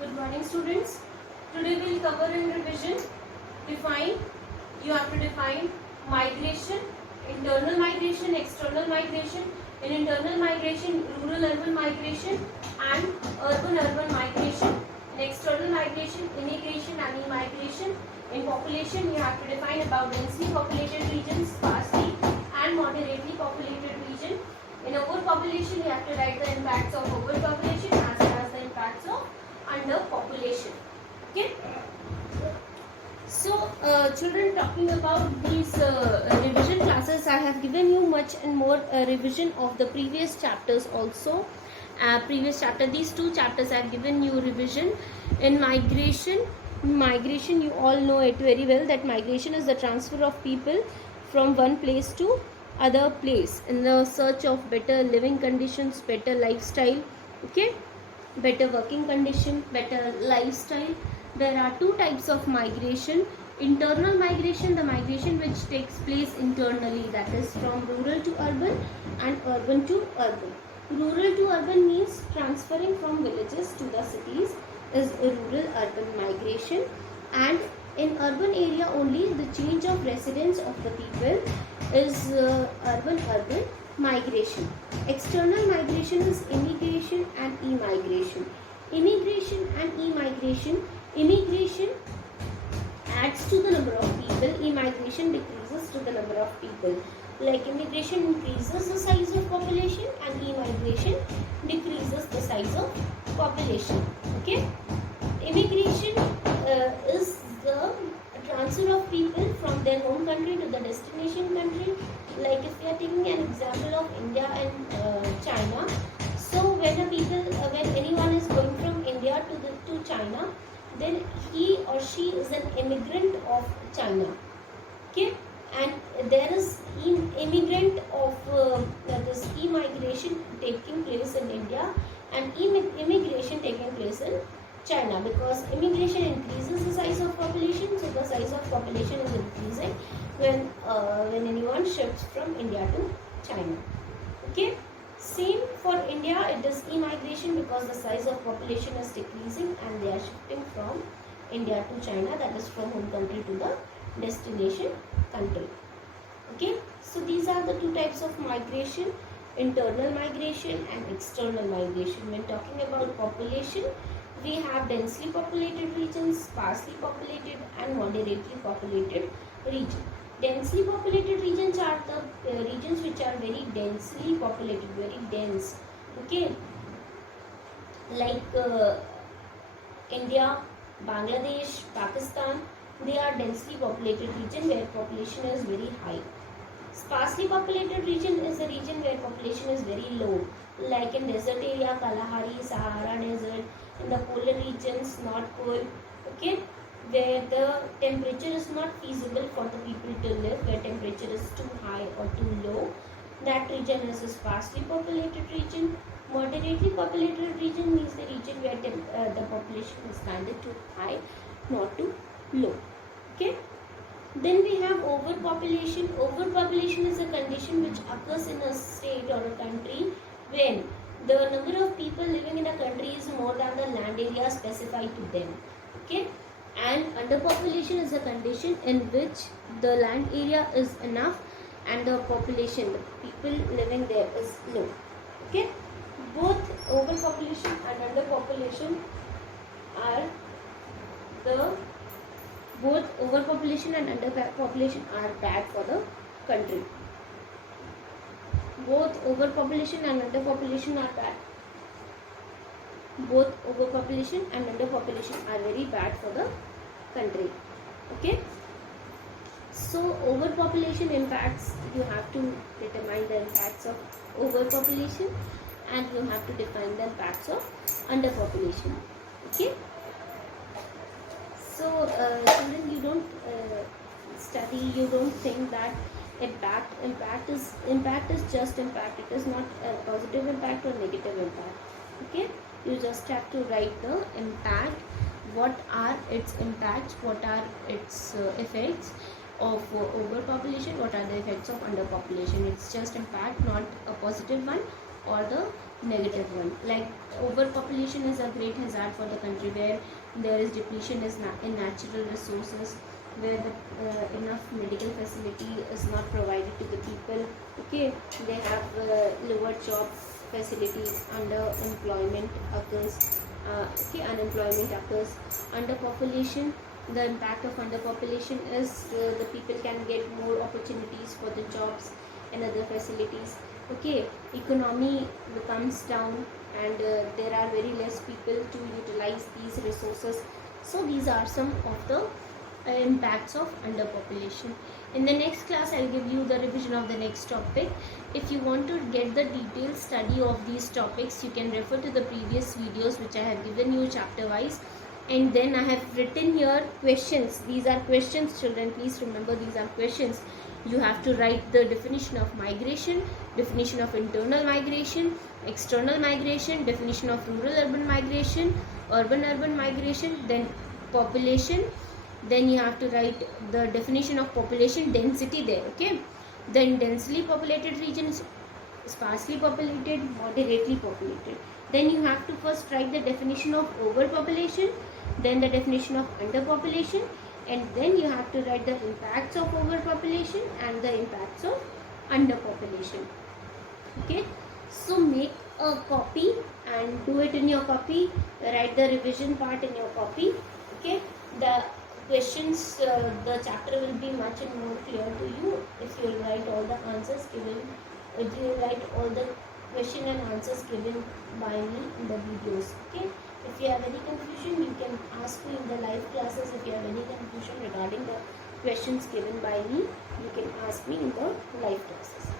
Good morning, students. Today we will cover in revision. Define. You have to define migration, internal migration, external migration. In internal migration, rural-urban migration and urban-urban migration. In external migration, immigration and immigration. In population, you have to define about densely populated regions, sparsely and moderately populated region. In overpopulation, you have to write the impacts of overpopulation as well as the impacts of underpopulation. Okay. So, children, talking about these revision classes, I have given you much and more revision of the previous chapters also. These two chapters I have given you revision. In migration, you all know it very well that migration is the transfer of people from one place to other place in the search of better living conditions, better lifestyle. Okay, better working condition, better lifestyle. There are two types of migration. Internal migration, the migration which takes place internally, that is from rural to urban and urban to urban. Rural to urban means transferring from villages to the cities is a rural urban migration, and in urban area only the change of residence of the people is urban migration. External migration is immigration and immigration. Immigration and immigration. Immigration adds to the number of people, immigration decreases to the number of people. Like immigration increases the size of population and immigration decreases the size of population. Okay, immigration is the transfer of people from their home country to the destination country. Like if we are taking an example of India and China, so when anyone is going from India to China, then he or she is an immigrant of China. Okay, and there is immigrant of this immigration taking place in India and immigration taking place in China, because immigration increases the size of population, so the size of population is increasing when anyone shifts from India to China. Okay, same for India, it is immigration because the size of population is decreasing and they are shifting from India to China, that is from home country to the destination country. Okay, so these are the two types of migration, internal migration and external migration. When talking about population, we have densely populated regions, sparsely populated and moderately populated region. Densely populated regions are the regions which are very densely populated, very dense. Okay, like India, Bangladesh, Pakistan, they are densely populated region where population is very high. Sparsely populated region is a region where population is very low, like in desert area, Kalahari, Sahara desert, in the polar regions, North Pole. Okay, where the temperature is not feasible for the people to live, where temperature is too high or too low, that region is a sparsely populated region. Moderately populated region means the region where the population is neither too high nor too low. Okay, then we have overpopulation. Overpopulation is a condition which occurs in a state or a country when the number of people living in a country is more than the land area specified to them. Okay, and underpopulation is a condition in which the land area is enough and the population, the people living there, is low. Okay, both overpopulation and underpopulation are both overpopulation and underpopulation are bad for the country. Both overpopulation and underpopulation are bad. Both overpopulation and underpopulation are very bad for the country. Okay, so overpopulation impacts, you have to determine the impacts of overpopulation and you have to define the impacts of underpopulation. Okay, so children, you don't study, you don't think that impact is just impact. It is not a positive impact or negative impact. Okay, you just have to write the impact, what are its impacts, what are its effects of overpopulation, what are the effects of underpopulation. It's just impact, not a positive one or the -1. Like overpopulation is a great hazard for the country where there is depletion in natural resources, where the enough medical facility is not provided to the people. Okay, they have lower job facilities, underemployment occurs. Okay, unemployment occurs. Underpopulation, the impact of underpopulation is the people can get more opportunities for the jobs and other facilities. Okay, economy becomes down, and there are very less people to utilize these resources. So these are some of the impacts of underpopulation. In the next class I'll give you the revision of the next topic. If you want to get the detailed study of these topics, you can refer to the previous videos which I have given you chapter wise. And then I have written here questions. These are questions, children, please remember these are questions. You have to write the definition of migration, definition of internal migration, external migration, definition of rural urban migration, urban migration, then population. Then you have to write the definition of population density there. Okay, then densely populated regions, sparsely populated, moderately populated. Then you have to first write the definition of overpopulation, then the definition of underpopulation, and then you have to write the impacts of overpopulation and the impacts of underpopulation. Okay, so make a copy and do it in your copy. Write the revision part in your copy. Okay, the questions, the chapter will be much and more clear to you if you write all the answers given, if you write all the question and answers given by me in the videos. Okay, if you have any confusion, you can ask me in the live classes. If you have any confusion regarding the questions given by me, you can ask me in the live classes.